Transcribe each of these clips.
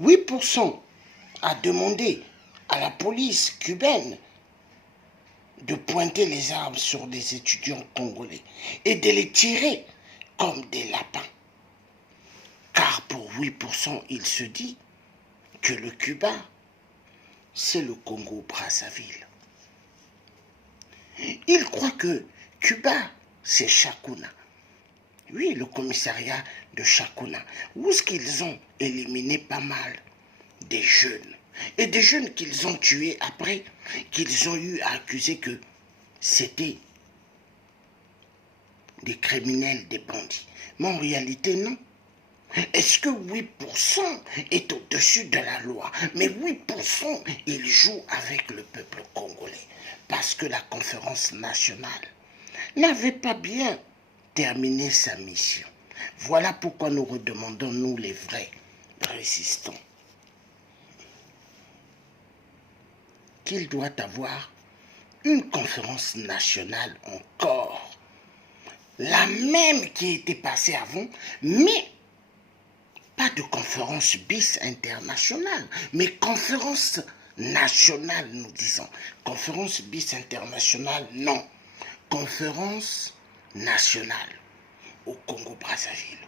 8% a demandé à la police cubaine de pointer les armes sur les étudiants congolais et de les tirer comme des lapins. Car pour 8%, il se dit que le Cuba, c'est le Congo-Brazzaville. Il croit que Cuba, c'est Chakuna. Oui, le commissariat de Chakuna, où est-ce qu'ils ont éliminé pas mal des jeunes. Et des jeunes qu'ils ont tués après, qu'ils ont eu à accuser que c'était des criminels, des bandits. Mais en réalité, non. Est-ce que 8% est au-dessus de la loi? Mais 8%, ils jouent avec le peuple congolais. Parce que la conférence nationale n'avait pas bien terminé sa mission. Voilà pourquoi nous redemandons, nous les vrais résistants, qu'il doit avoir une conférence nationale encore. La même qui était passée avant, mais pas de conférence bis internationale, mais conférence nationale, nous disons. Conférence bis internationale, non. Conférence nationale au Congo-Brazzaville.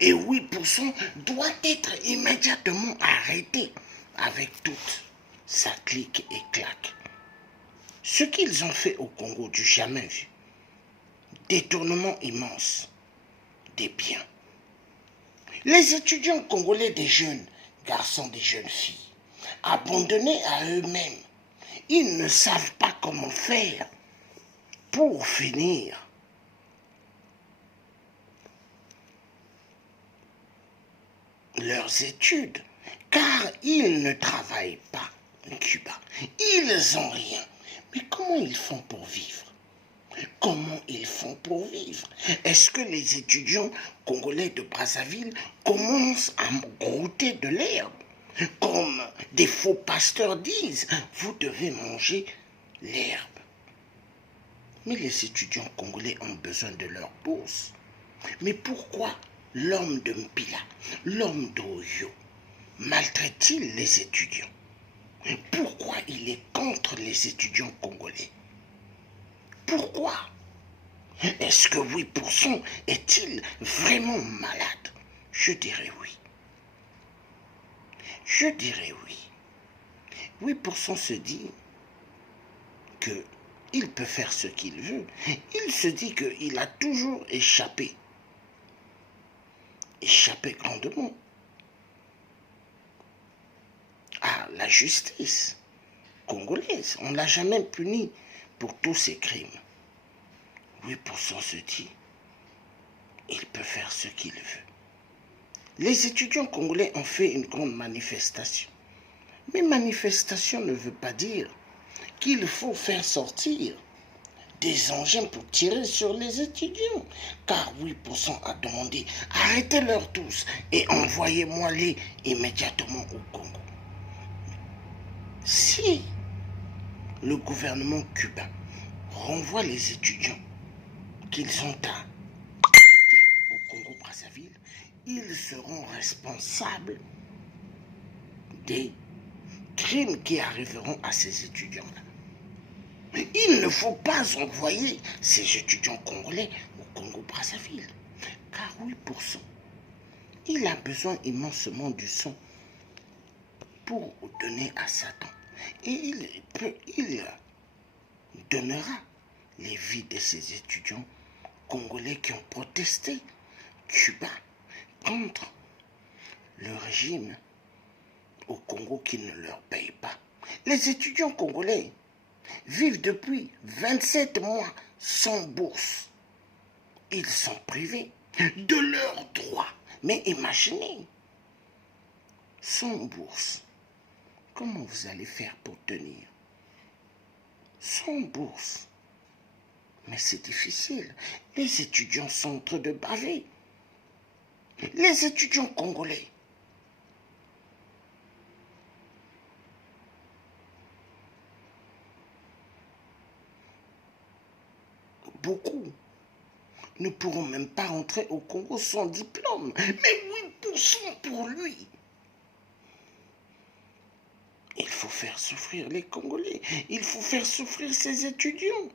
Et 8% doit être immédiatement arrêté avec toute sa clique et claque. Ce qu'ils ont fait au Congo, du jamais vu. Détournement immense des biens. Les étudiants congolais, des jeunes garçons, des jeunes filles, abandonnés à eux-mêmes, ils ne savent pas comment faire pour finir leurs études, car ils ne travaillent pas en Cuba. Ils n'ont rien. Mais comment ils font pour vivre? Comment ils font pour vivre? Est-ce que les étudiants congolais de Brazzaville commencent à brouter de l'herbe? Comme des faux pasteurs disent, vous devez manger l'herbe. Mais les étudiants congolais ont besoin de leur bourse. Mais pourquoi l'homme de Mpila, l'homme d'Oyo, maltraite-t-il les étudiants? Pourquoi il est contre les étudiants congolais? Pourquoi? Est-ce que 8% est-il vraiment malade? Je dirais oui. Je dirais oui. 8% se dit qu'il peut faire ce qu'il veut. Il se dit qu'il a toujours échappé. Échappé grandement à la justice congolaise. On ne l'a jamais puni pour tous ses crimes. 8% se dit il peut faire ce qu'il veut. Les étudiants congolais ont fait une grande manifestation. Mais manifestation ne veut pas dire qu'il faut faire sortir des engins pour tirer sur les étudiants. Car 8% a demandé arrêtez-leur tous et envoyez-moi-les immédiatement au Congo. Si le gouvernement cubain renvoie les étudiants qu'ils ont arrêtés au Congo-Brazzaville, ils seront responsables des crimes qui arriveront à ces étudiants-là. Il ne faut pas envoyer ces étudiants congolais au Congo-Brazzaville, car 8%, il a besoin immensément du sang pour donner à Satan. Et il donnera les vies de ces étudiants congolais qui ont protesté Cuba contre le régime au Congo qui ne leur paye pas. Les étudiants congolais vivent depuis 27 mois sans bourse. Ils sont privés de leurs droits. Mais imaginez, sans bourse, comment vous allez faire pour tenir? Sans bourse. Mais c'est difficile. Les étudiants sont en train de baver. Les étudiants congolais. Beaucoup ne pourront même pas rentrer au Congo sans diplôme. Mais 8% pour lui. faut faire souffrir les Congolais. Il faut faire souffrir ces étudiants.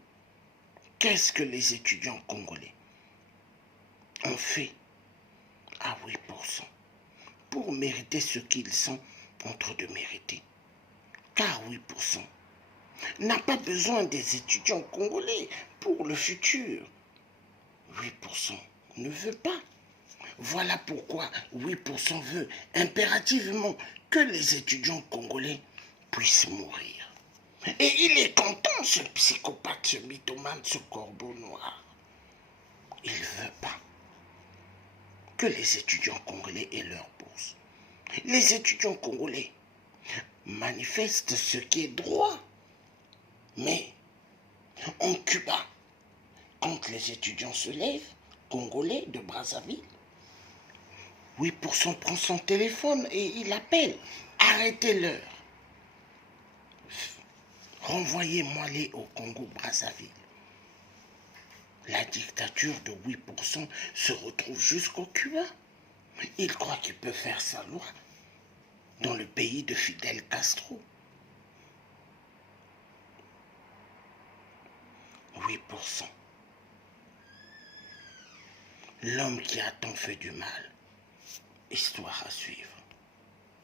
Qu'est-ce que les étudiants congolais ont fait à 8% pour mériter ce qu'ils sont en train de mériter? Car 8% n'a pas besoin des étudiants congolais pour le futur. 8% ne veut pas. Voilà pourquoi 8% veut impérativement que les étudiants congolais puissent mourir. Et il est content, ce psychopathe, ce mythomane, ce corbeau noir. Il ne veut pas que les étudiants congolais aient leur bourse. Les étudiants congolais manifestent ce qui est droit. Mais en Cuba, quand les étudiants se lèvent, congolais de Brazzaville, 8% prend son téléphone et il appelle. Arrêtez-leur. Renvoyez-moi-les au Congo-Brazzaville. La dictature de 8% se retrouve jusqu'au Cuba. Il croit qu'il peut faire sa loi dans le pays de Fidel Castro. 8%. L'homme qui a tant fait du mal. Histoire à suivre.